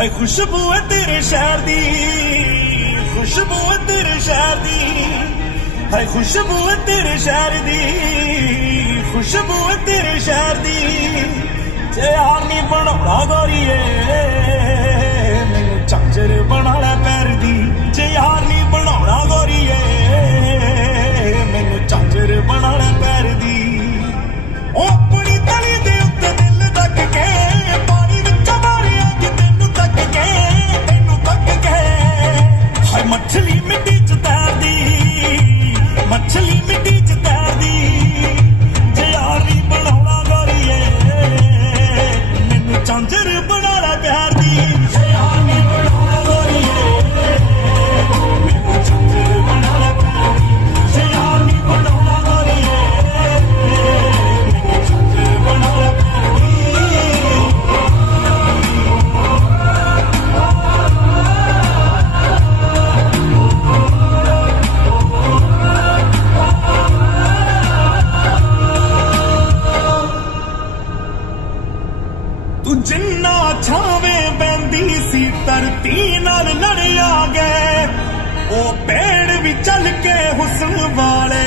हाय खुशबू है तेरे शहर दी, खुशबू है तेरे शहर दी, हाय खुशबू है तेरे शहर दी, खुशबू है तेरे शहर दी। जे यार नी बनाउणा गोरीए मैनू झांझर बना लै पैर दी, जे यार नी बनाउणा गोरीए मैनू झांझर बना लै पैर दी। ओ अपनी तली दे उत्ते दिल तक के पानी विच मारे अज तेनू तक के, तेनू तक के। हाय मछली मिट्टी च तैरदी, मछली मिट्टी च तैरदी, जे यार नी बनाउणा गोरीए मैनू झांझर बना लै प्यार दी, जे यार नी बनाउणा गोरीए मैनू झांझर बना लै प्यार दी, जे यार नी बनाउणा गोरीए मैनू झांझर बना लै प्यार दी। तू जिन्ना छावे बहंदी सी धरती नाल लड़िया गए, ओ पेड़ भी चल के हुस्न वाले